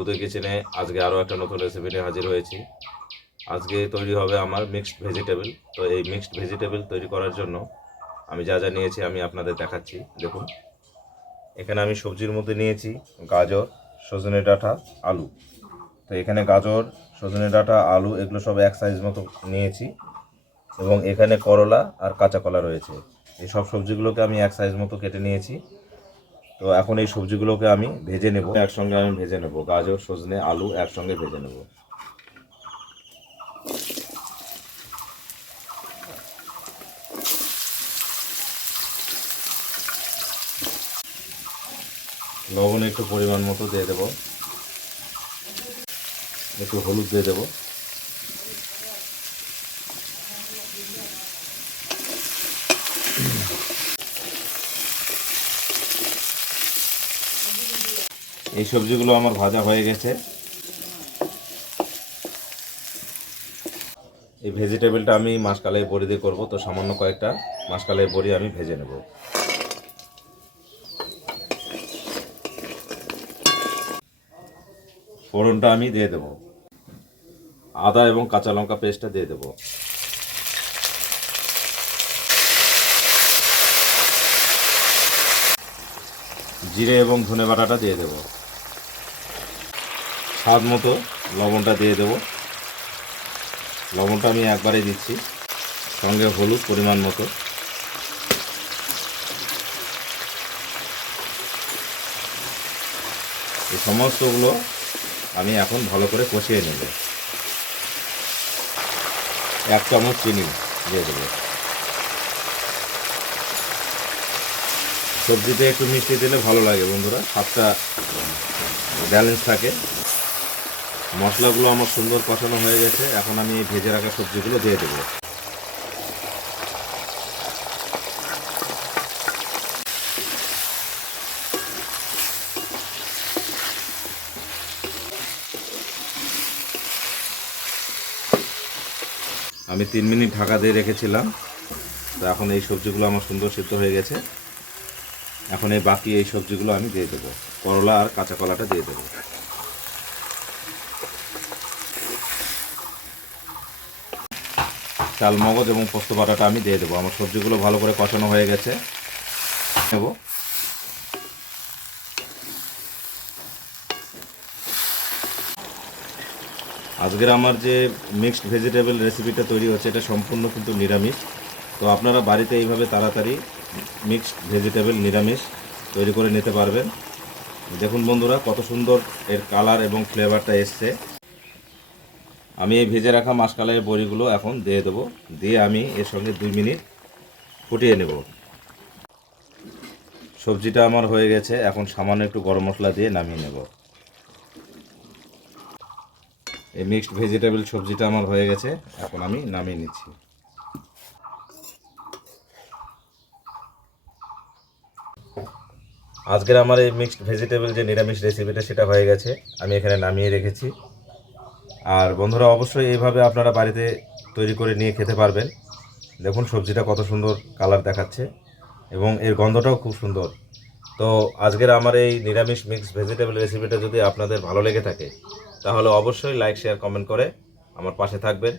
উদয় কিচেনে আজকে আরও একটা নতুন রেসিপি নিয়ে হাজির হয়েছি। আজকে তৈরি হবে আমার মিক্সড ভেজিটেবল। তো এই মিক্সড ভেজিটেবল তৈরি করার জন্য আমি যা যা নিয়েছি আমি আপনাদের দেখাচ্ছি। দেখুন, এখানে আমি সবজির মধ্যে নিয়েছি গাজর, সজনে ডাঁটা, আলু। তো এখানে গাজর, সজনে ডাঁটা, আলু এগুলো সব এক সাইজ মতো নিয়েছি, এবং এখানে করলা আর কাঁচা কলা রয়েছে। এই সব সবজিগুলোকে আমি এক সাইজ মতো কেটে নিয়েছি। তো এখন এই সবজিগুলোকে আমি ভেজে নেব, একসঙ্গে আমি ভেজে নেব। গাজর, সজনে, আলু একসঙ্গে ভেজে নেব। লবণ একটু পরিমাণ মতো দিয়ে দেব, একটু হলুদ দিয়ে দেব। এই সবজিগুলো আমার ভাজা হয়ে গেছে। এই ভেজিটেবলটা আমি মাসকালাই বড়ি দিয়ে করবো, তো সামান্য কয়েকটা মাসকালাই বড়ি আমি ভেজে নেব। ফোড়নটা আমি দিয়ে দেব, আদা এবং কাঁচা লঙ্কা পেস্টটা দিয়ে দেব। জিরে এবং ধনে বাটাটা দিয়ে দেব। স্বাদ মতো লবণটা দিয়ে দেব। লবণটা আমি একবারেই দিচ্ছি, সঙ্গে হলুদ পরিমাণ মতো। এই সমস্তগুলো আমি এখন ভালো করে কষিয়ে নেব। 1 চামচ চিনি দিয়ে দেব। সবজিতে একটু মিষ্টি দিলে ভালো লাগে বন্ধুরা, স্বাদটা ব্যালেন্স থাকে। মশলাগুলো আমার সুন্দর কষানো হয়ে গেছে, এখন আমি এই ভেজে রাখা সবজিগুলো দিয়ে দেবো। আমি 3 মিনিট ঢাকা দিয়ে রেখেছিলাম, তো এখন এই সবজিগুলো আমার সুন্দর সিদ্ধ হয়ে গেছে। এখন এই বাকি এই সবজিগুলো আমি দিয়ে দেবো, করলা আর কাঁচা কলাটা দিয়ে দেবো। চাল মগজ এবং পোস্ত বাটাটা আমি দিয়ে দেবো। আমার সবজিগুলো ভালো করে কষানো হয়ে গেছে। নেব আজকের আমার যে মিক্সড ভেজিটেবল রেসিপিটা তৈরি হচ্ছে, এটা সম্পূর্ণ কিন্তু নিরামিষ। তো আপনারা বাড়িতে এইভাবে তাড়াতাড়ি মিক্সড ভেজিটেবল নিরামিষ তৈরি করে নিতে পারবেন। দেখুন বন্ধুরা, কত সুন্দর এর কালার এবং ফ্লেভারটা এসছে। আমি এই ভেজে রাখা মাসকালাইয়ের বড়িগুলো এখন দিয়ে দেবো, দিয়ে আমি এর সঙ্গে 2 মিনিট ফুটিয়ে নেব। সবজিটা আমার হয়ে গেছে, এখন সামান্য একটু গরম মশলা দিয়ে নামিয়ে নেব। এই মিক্সড ভেজিটেবল সবজিটা আমার হয়ে গেছে, এখন আমি নামিয়ে নিচ্ছি। আজকের আমার এই মিক্সড ভেজিটেবল যে নিরামিষ রেসিপিটা সেটা হয়ে গেছে, আমি এখানে নামিয়ে রেখেছি। আর বন্ধুরা, অবশ্যই এইভাবে আপনারা বাড়িতে তৈরি করে নিয়ে খেতে পারবেন। দেখুন সবজিটা কত সুন্দর কালার দেখাচ্ছে, এবং এর গন্ধটাও খুব সুন্দর। তো আজকের আমার এই নিরামিষ মিক্সড ভেজিটেবল রেসিপিটা যদি আপনাদের ভালো লেগে থাকে, তাহলে অবশ্যই লাইক, শেয়ার, কমেন্ট করে আমার পাশে থাকবেন।